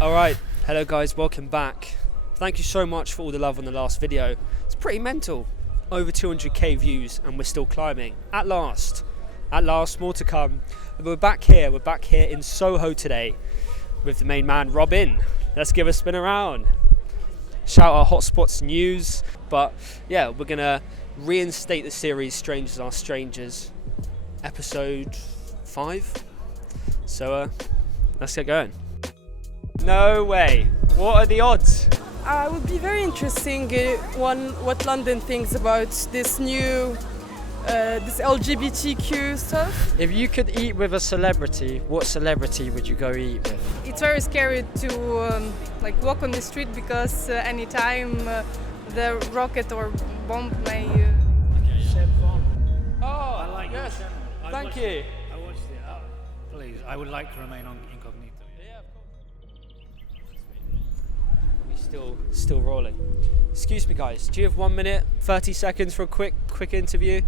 Alright, hello guys, welcome back. Thank you so much for all the love on the last video. It's pretty mental. Over 200k views and we're still climbing. At last, more to come. We're back here in Soho today with the main man, Robin. Let's give a spin around. Shout out Hotspots News. But yeah, we're gonna reinstate the series Strangers Are Strangers, episode 5. So let's get going. No way. What are the odds? It would be very interesting what London thinks about this new this LGBTQ stuff. If you could eat with a celebrity, what celebrity would you go eat with? It's very scary to walk on the street because anytime the rocket or bomb may. Oh, I like yes. your channel. Thank you. I watched it. Please, I would like to remain incognito. Yeah, of course. We're still rolling. Excuse me, guys. Do you have 1 minute, 30 seconds for a quick interview?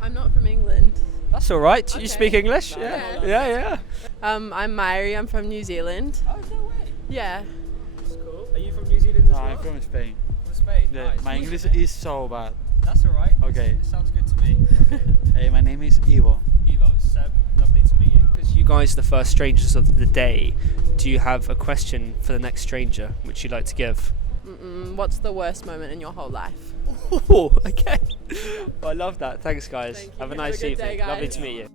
I'm not from England. That's all right. Okay. You speak English? Yeah. Yeah. I'm Mary. I'm from New Zealand. Oh, no way. Yeah. That's cool. Are you from New Zealand as well? I'm from Spain. From Spain. Yeah, Nice. my English is so bad. That's all right. Okay. It sounds good to me. Hey, my name is Ivo. Evo, Seb, lovely to meet you. Because you guys are the first strangers of the day, do you have a question for the next stranger which you'd like to give? What's the worst moment in your whole life? Oh, okay. Well, I love that. Thanks, guys. Thank you. Have a Have nice a good evening. day, guys. Lovely to meet you.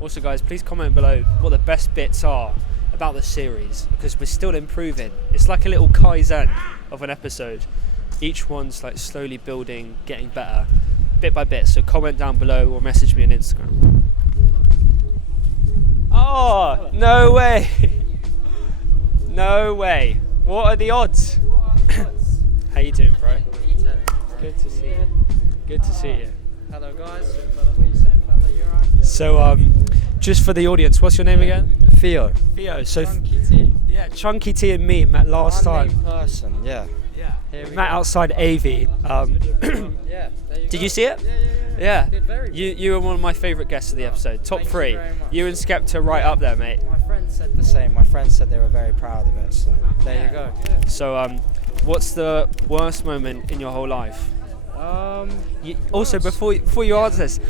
Also, guys, please comment below what the best bits are about the series, because we're still improving. It's like a little Kaizen of an episode. Each one's like slowly building, getting better, bit by bit. So comment down below or message me on Instagram. Oh, no way. No way. What are the odds? How you doing, bro? Good to see you. Good to see you. Hello guys. What are you saying, fella? You alright? So, just for the audience, what's your name again? Theo. Theo. So, Chunky T. yeah, Chunky T and me met last time. Unnamed person, yeah. Yeah. Here We we met go. outside AV. Yeah, there you Did go. you see it? Yeah. Yeah. Did very You were one of my favourite guests of the episode. Top Thank you 3. very much. You and Skepta right up there, mate. My friend said the same. My friend said they were very proud of it, so there you go. So, what's the worst moment in your whole life? Also, before you answer this,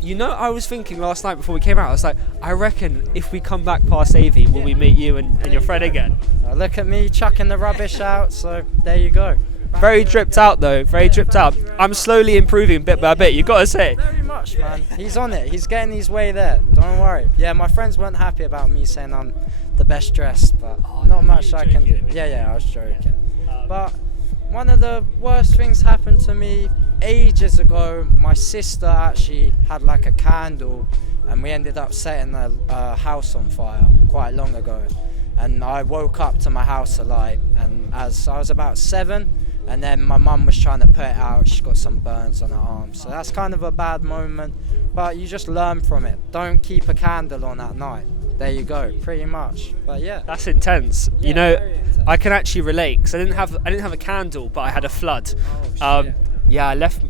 you know, I was thinking last night before we came out, I was like, I reckon if we come back past AV, will we meet you and your friend again? Look at me chucking the rubbish out, so there you go. Very dripped out though, very dripped out. I'm slowly improving bit by bit, you gotta say. Very much, man. He's on it. He's getting his way there. Don't worry. Yeah, my friends weren't happy about me saying I'm the best dressed, but not much I can do. Yeah, I was joking. But one of the worst things happened to me ages ago. My sister actually had like a candle, and we ended up setting a house on fire quite long ago. And I woke up to my house alight, and as I was about 7, and then my mum was trying to put it out. She got some burns on her arm, so that's kind of a bad moment, but you just learn from it. Don't keep a candle on at night. There you go, pretty much. But yeah, That's intense. Yeah, You know, very intense. I can actually relate because I didn't have a candle, but I had a flood. shit. Yeah, I left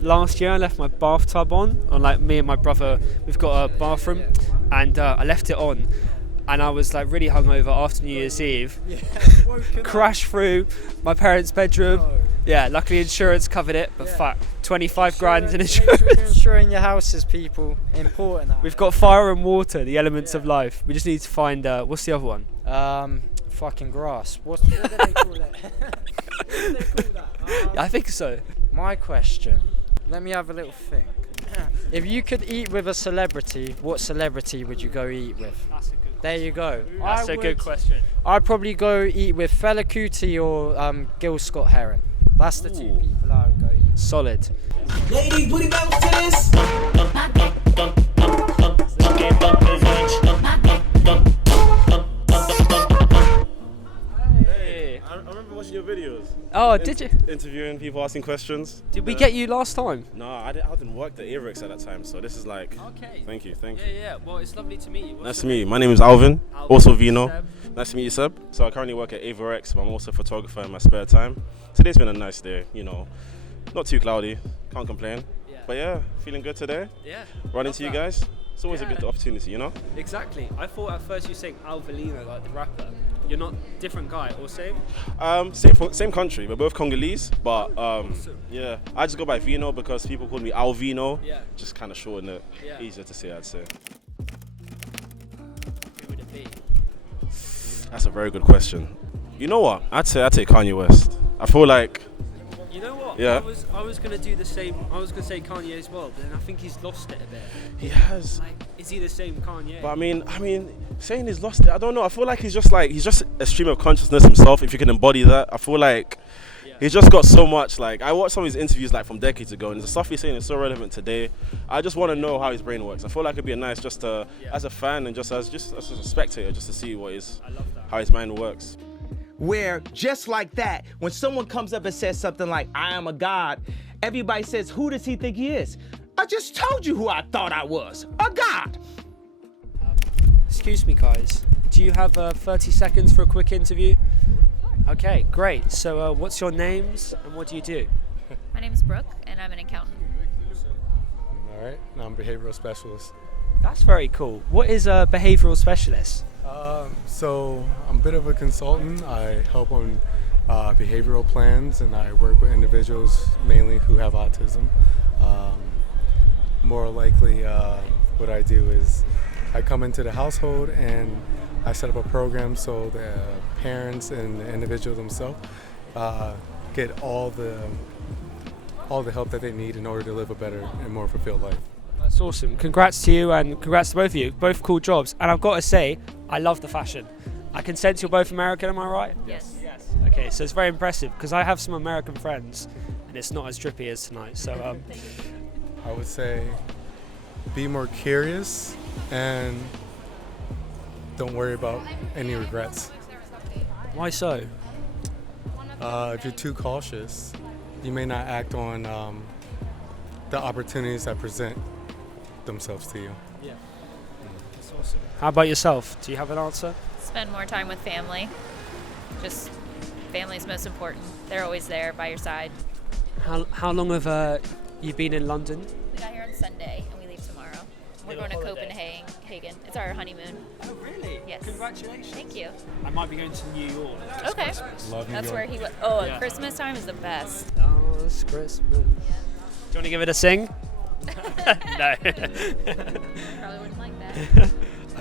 my bathtub on like me and my brother. We've got a bathroom, and I left it on, and I was like really hungover after New Year's Eve. Crashed through my parents' bedroom. Yeah, luckily insurance covered it, but fuck, 25 grand in Make sure insurance. you're insuring your houses, people. Important. We've got fire and water, the elements of life. We just need to find what's the other one? fucking grass. What do they call it? What do they call that? I think so. My question. Let me have a little think. If you could eat with a celebrity, what celebrity would you go eat with? That's a good. There you go. That's a good question. I'd probably go eat with Fela Kuti or Gil Scott Heron. That's the two Ooh. people I would go eat. Solid. Lady, booty bounce to this. Hey. I remember watching your videos. Oh, did you? Interviewing people, asking questions. Did we get you last time? No, I didn't work at Averex at that time, so this is like. Okay. Thank you. Yeah. Well, it's lovely to meet you. Nice to meet you. My name is Alvin, also Vino. Seb. Nice to meet you, Seb. So I currently work at Averex, but I'm also a photographer in my spare time. Today's been a nice day, not too cloudy, can't complain. Yeah. But yeah, feeling good today. Yeah. Run Love into you that. guys. It's always a good opportunity, you know? Exactly. I thought at first you were saying Alvalino, like the rapper. You're not different guy or same? Same country. We're both Congolese, but yeah, I just go by Vino because people call me Alvino. Yeah. Just kind of shorten it. Yeah. Easier to say, I'd say. Who would it be? That's a very good question. You know what? I'd take Kanye West. I feel like, You know what? Yeah. I was gonna do the same. I was gonna say Kanye as well, but then I think he's lost it a bit. he has. Like, is he the same Kanye? But I mean, saying he's lost it, I don't know. I feel like he's just a stream of consciousness himself. If you can embody that, I feel like he's just got so much. Like, I watched some of his interviews like from decades ago, and the stuff he's saying is so relevant today. I just want to know how his brain works. I feel like it'd be nice just to, as a fan and just as a spectator, just to see I love that. how his mind works. Where just like that, when someone comes up and says something like, I am a god, everybody says, who does he think he is? I just told you who I thought I was, a god. Excuse me, guys. Do you have 30 seconds for a quick interview? Okay, great. So, what's your names and what do you do? My name is Brooke, and I'm an accountant. All right, I'm a behavioral specialist. That's very cool. What is a behavioral specialist? So I'm a bit of a consultant. I help on behavioral plans, and I work with individuals mainly who have autism. More likely, what I do is I come into the household and I set up a program so the parents and the individual themselves get all the help that they need in order to live a better and more fulfilled life. That's awesome. Congrats to you and congrats to both of you. Both cool jobs. And I've got to say, I love the fashion. I can sense you're both American, am I right? Yes. Okay, so it's very impressive because I have some American friends and it's not as drippy as tonight. So, I would say be more curious and don't worry about any regrets. why so? If you're too cautious, you may not act on the opportunities that present themselves to you. Yeah. That's awesome. How about yourself? Do you have an answer? Spend more time with family. Just family's most important. They're always there by your side. How long have you been in London? We got here on Sunday, and we leave tomorrow. We're going to Copenhagen. It's our honeymoon. Oh, really? Yes. Congratulations. Thank you. I might be going to New York. this Okay. Christmas. Love New That's York. where he was. Oh, Yeah. Christmas time is the best. Last Christmas. Do you want to give it a sing? No. Probably wouldn't like that.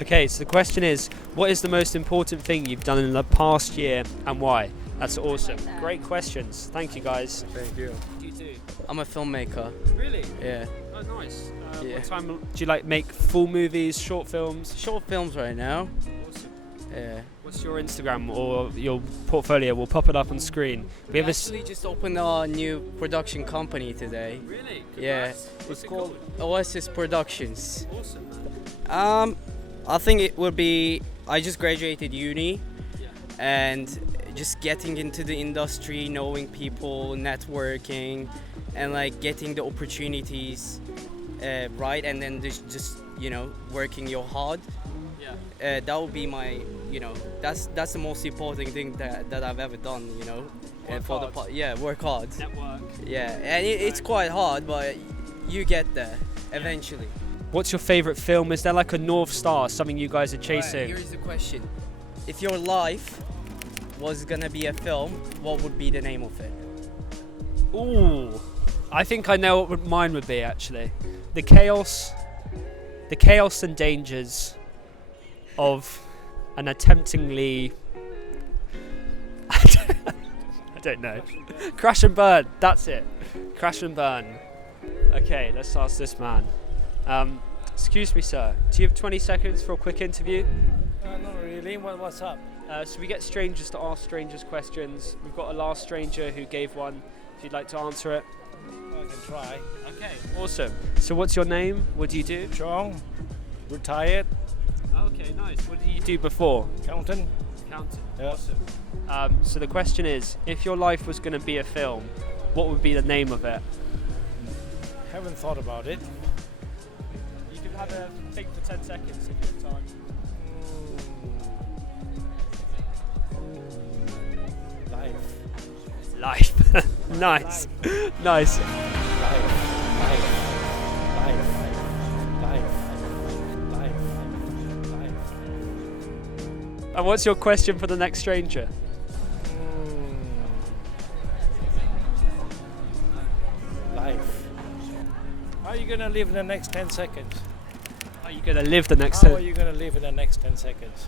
Okay, so the question is, what is the most important thing you've done in the past year and why? That's awesome. Great questions. Thank you, guys. Thank you. What do you do? I'm a filmmaker. Really? Yeah. Oh, nice. Yeah. What time do you like make full movies, short films? Short films right now. Awesome. Yeah. What's your Instagram or your portfolio? We'll pop it up on screen. We have actually just opened a new production company today. Really? Yeah. What's It's it called Oasis Productions. Awesome. I think it would be. I just graduated uni, and just getting into the industry, knowing people, networking, and like getting the opportunities right, and then just working your hard. Yeah. That would be my, that's the most important thing that I've ever done, Work for hard. work hard. Network. Yeah, and it's quite hard, but you get there eventually. What's your favorite film? Is there like a North Star, something you guys are chasing? Right, here's the question: if your life was gonna be a film, what would be the name of it? Ooh, I think I know what mine would be actually. The chaos and dangers of an attemptingly I don't know. Crash and burn. That's it. Crash and burn. Okay, let's ask this man. Excuse me, sir. Do you have 20 seconds for a quick interview? Not really. What's up? So we get strangers to ask strangers questions. We've got a last stranger who gave one. If you'd like to answer it. I can try. Okay, awesome. So what's your name? What do you do? John, retired, Okay, nice. What did you do before? accountant. Accountant. Yeah. Awesome. So the question is, if your life was going to be a film, what would be the name of it? Haven't thought about it. You can have a think for 10 seconds if you have time. Life. Nice. Nice. Life. And what's your question for the next stranger? Life. How are you going to live in the next 10 seconds? Are you going to live the next How are you going to live in the next 10 seconds?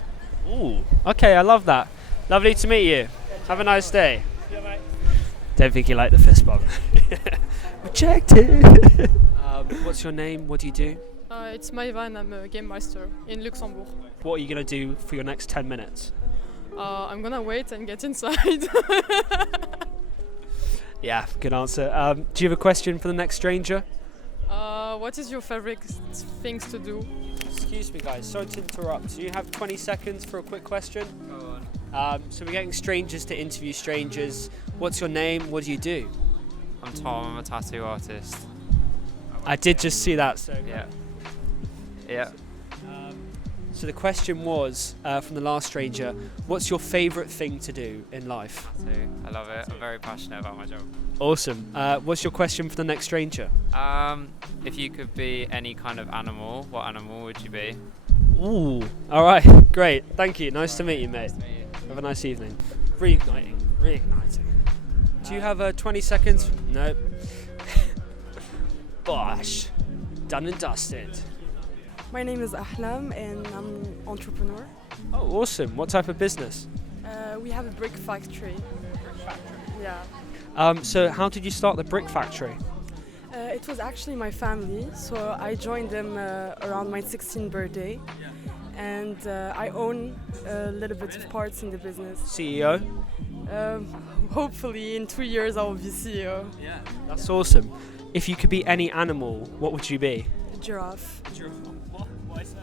Ooh, okay, I love that. Lovely to meet you. Have a nice day. Yeah, mate. Don't think you like the fist bump. Rejected. What's your name? What do you do? It's Maïvan, I'm a game master in Luxembourg. What are you going to do for your next 10 minutes? I'm gonna wait and get inside. Yeah, good answer. Do you have a question for the next stranger? What is your favorite things to do? Excuse me, guys. Sorry to interrupt. Do you have 20 seconds for a quick question? Go on. So we're getting strangers to interview strangers. What's your name? What do you do? I'm Tom. I'm a tattoo artist. I did just see that. So Yeah. Yeah. So the question was from the last stranger. What's your favourite thing to do in life? Tattoo. I love it. I'm very passionate about my job. Awesome. What's your question for the next stranger? If you could be any kind of animal, what animal would you be? Ooh. All right. Great. Thank you. Nice to meet you, mate. Have a nice evening. Reigniting. Do you have 20 seconds? No. Bosh. Done and dusted. My name is Ahlam and I'm an entrepreneur. Oh, awesome. What type of business? We have a brick factory. Yeah. So how did you start the brick factory? It was actually my family, so I joined them around my 16th birthday. And I own a little bit of parts in the business. CEO? Hopefully in 2 years I will be CEO. Yeah. That's awesome. If you could be any animal, what would you be? A giraffe. What? Why so?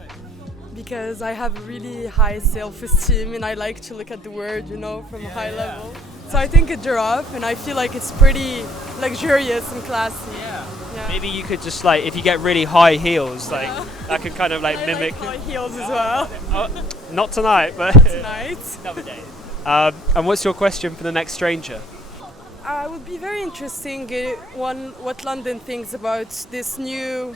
Because I have really high self-esteem and I like to look at the world, from a high level. So I think a giraffe, and I feel like it's pretty luxurious and classy. Yeah. Maybe you could just if you get really high heels, that could kind of mimic. I like high heels as well. Not tonight, but Tonight. another day. And what's your question for the next stranger? It would be very interesting what London thinks about this new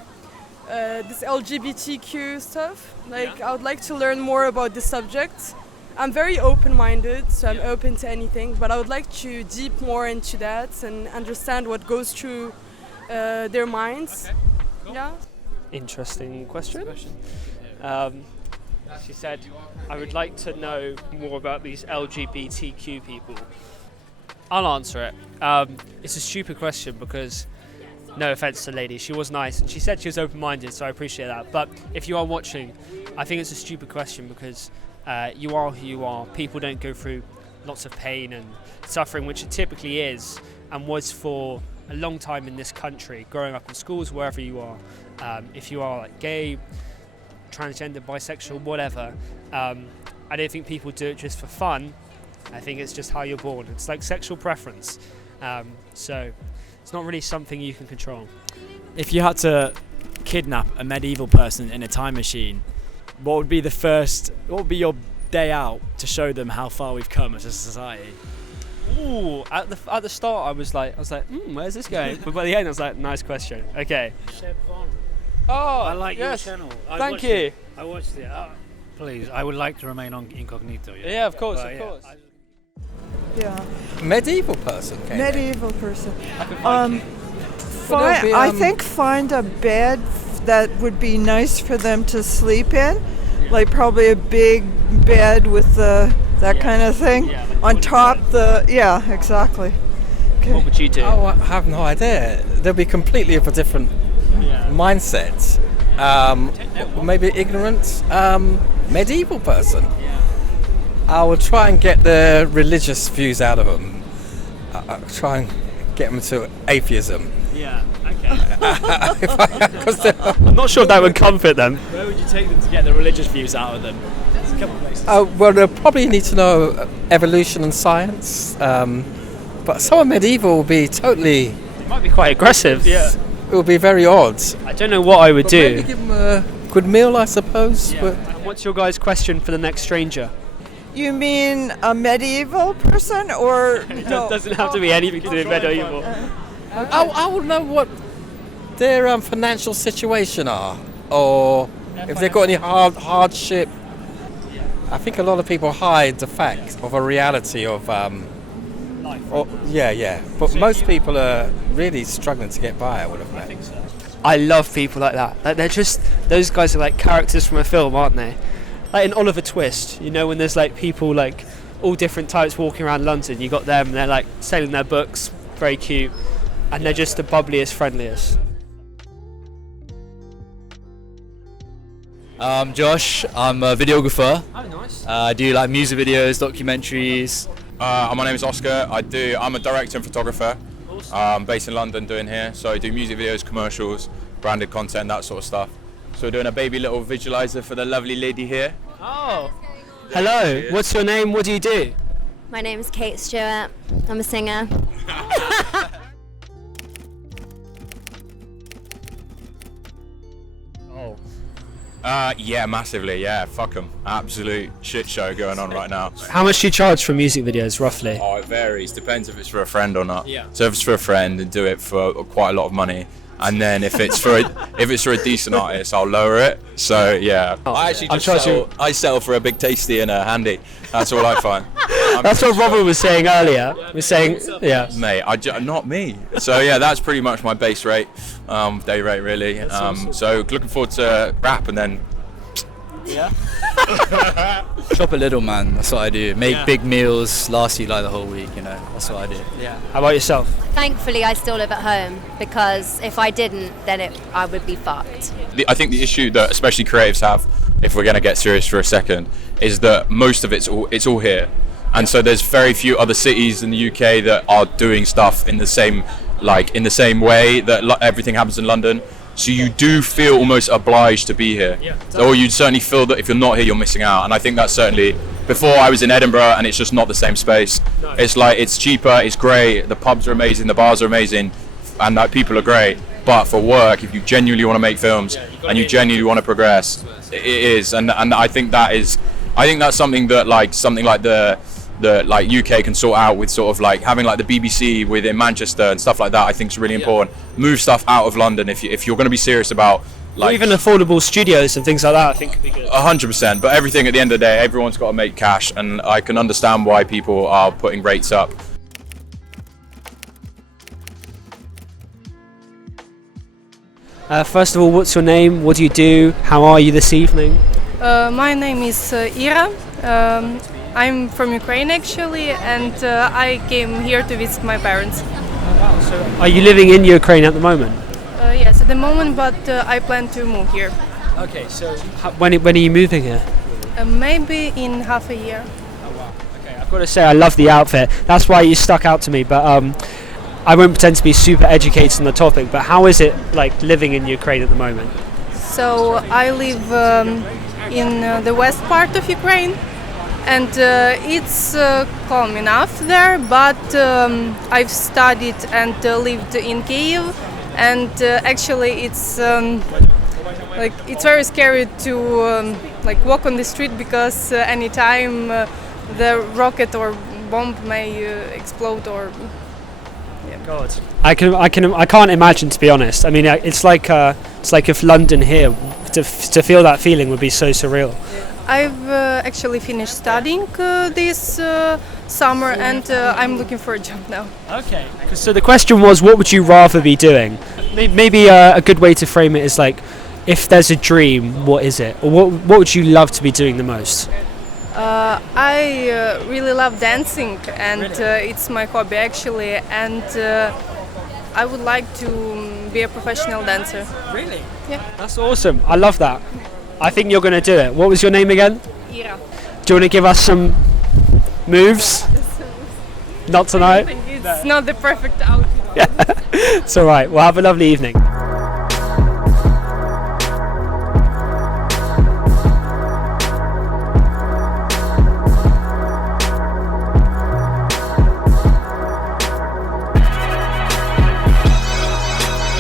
this LGBTQ stuff. I would like to learn more about the subject. I'm very open-minded, so I'm open to anything, but I would like to deep more into that and understand what goes through their minds. Okay. Cool. Yeah. Interesting question. She said, I would like to know more about these LGBTQ people. I'll answer it. It's a stupid question because, no offense to the lady, she was nice and she said she was open-minded, so I appreciate that. But if you are watching, I think it's a stupid question because you are who you are. People don't go through lots of pain and suffering, which it typically is and was for a long time in this country, growing up in schools, wherever you are. If you are gay, transgender, bisexual, whatever, I don't think people do it just for fun. I think it's just how you're born. It's like sexual preference. So it's not really something you can control. If you had to kidnap a medieval person in a time machine, what would be your day out to show them how far we've come as a society? Ooh, at the start I was like, where's this going? But by the end I was like, nice question. Okay. Seb Von. Oh, I like yes. your channel. Thank you. I watched it. Please, I would like to remain on incognito. Yeah, of course, of course. Yeah. Medieval person. Medieval person. Would it be, I think find a bed that would be nice for them to sleep in, like probably a big bed with that kind of thing on top. Exactly. Okay. What would you do? Oh, I have no idea. They'll be completely of a different mindset. Maybe ignorant medieval person. I will try and get the religious views out of them. I'll try and get them to atheism. Yeah, okay. I'm not sure if that would comfort them. Where would you take them to get the religious views out of them? There's a couple of places. Well, they'll probably need to know evolution and science. But someone medieval will be totally... It might be quite aggressive. Yeah. It will be very odd. I don't know what I would do. Maybe give them a good meal, I suppose. Yeah. And what's your guys' question for the next stranger? You mean a medieval person or It no? doesn't have to be anything to do with medieval. I will know what their financial situation are, or if they've got any hardship. I think a lot of people hide the fact of a reality of but most people are really struggling to get by, I would have met. I love people like that. Like, they're just, those guys are like characters from a film, aren't they? Like in Oliver Twist, you know, when there's like people like all different types walking around London, you got them and they're like selling their books, very cute, and they're just the bubbliest, friendliest. I'm Josh, I'm a videographer. Oh, nice. I do like music videos, documentaries. My name is Oscar. I'm a director and photographer. Based in London doing here. So I do music videos, commercials, branded content, that sort of stuff. So we're doing a baby little visualizer for the lovely lady here. Oh. Hello, what's your name? What do you do? My name is Kate Stewart. I'm a singer. Oh. Yeah, massively, yeah, fuck 'em. Absolute shit show going on right now. How much do you charge for music videos, roughly? Oh, it varies, depends if it's for a friend or not. Yeah. So if it's for a friend, then do it for quite a lot of money. And then if it's for a decent artist, I'll lower it. So yeah, I actually I settle for a big tasty and a handy. That's all I find. That's what Robert was saying earlier. Was saying, yeah, mate, not me. So yeah, that's pretty much my base rate, day rate really. So looking forward to rap and then. Yeah. Shop a little, man. That's what I do. Make big meals, last you like the whole week. You know, that's what I do. Yeah. How about yourself? Thankfully, I still live at home because if I didn't, then I would be fucked. I think the issue that especially creatives have, if we're going to get serious for a second, is that most of it's all here, and so there's very few other cities in the UK that are doing stuff in the same way that everything happens in London. So you do feel almost obliged to be here, or you certainly feel that if you're not here, you're missing out. And I think that's certainly. Before I was in Edinburgh, and it's just not the same space. No. It's like it's cheaper, it's great, the pubs are amazing, the bars are amazing, and people are great. But for work, if you genuinely want to make films and you genuinely want to progress, it is. And I think that's something that something like the UK can sort out with sort of like having like the BBC within Manchester and stuff like that. I think is really important. Move stuff out of London if you're going to be serious about. Like, even affordable studios and things like that, I think could be good. 100%, but everything at the end of the day, everyone's got to make cash, and I can understand why people are putting rates up. First of all, what's your name? What do you do? How are you this evening? My name is Ira. I'm from Ukraine actually, and I came here to visit my parents. Are you living in Ukraine at the moment? Yes, at the moment, but I plan to move here. Okay, so when are you moving here? Maybe in half a year. Oh wow. Okay, I've got to say I love the outfit. That's why you stuck out to me. But I won't pretend to be super educated on the topic. But how is it like living in Ukraine at the moment? So I live in the west part of Ukraine, and it's calm enough there. But I've studied and lived in Kyiv. And actually, it's it's very scary to walk on the street because anytime the rocket or bomb may explode or. Yeah. God, I can't imagine, to be honest. I mean, it's like if London here to feel that feeling would be so surreal. I've actually finished studying this summer, and I'm looking for a job now. Okay. So the question was, what would you rather be doing? Maybe a good way to frame it is like, if there's a dream, what is it? Or what would you love to be doing the most? I really love dancing, and it's my hobby actually, and I would like to be a professional dancer. Really? Yeah. That's awesome. I love that. I think you're going to do it. What was your name again? Ira. Do you want to give us some moves? Not tonight? I think it's not the perfect outfit. Yeah. It's all right. Well, have a lovely evening.